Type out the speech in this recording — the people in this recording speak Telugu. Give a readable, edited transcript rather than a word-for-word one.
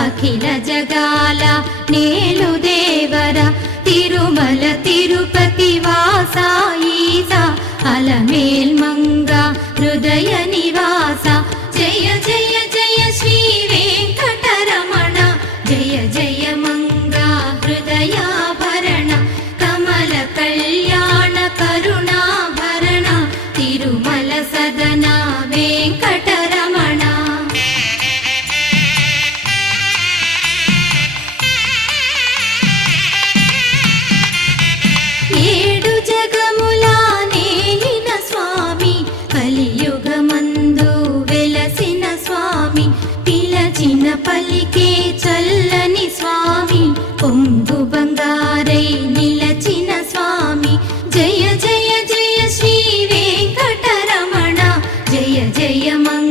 అఖిల జగాల నేలు దేవర తిరుమల తిరుపతి వాస ఈస అలమేల్ మంగ హృదయ నివాస జయ జయ జయ శ్రీ వెంకటరమణ జయ జయ మంగ హృదయాభరణ కమల కళ్యాణ కరుణాభరణ తిరుమల సదన వెంకటరమణ. ఏడు జగముల నేలిన స్వామి కలియుగమందు వెలసిన స్వామి పిలచిన పలికే చల్లని స్వామి పొంగు బంగారై నిలచిన స్వామి జయ జయ జయ శ్రీ వెంకటరమణ జయ జయ మంగ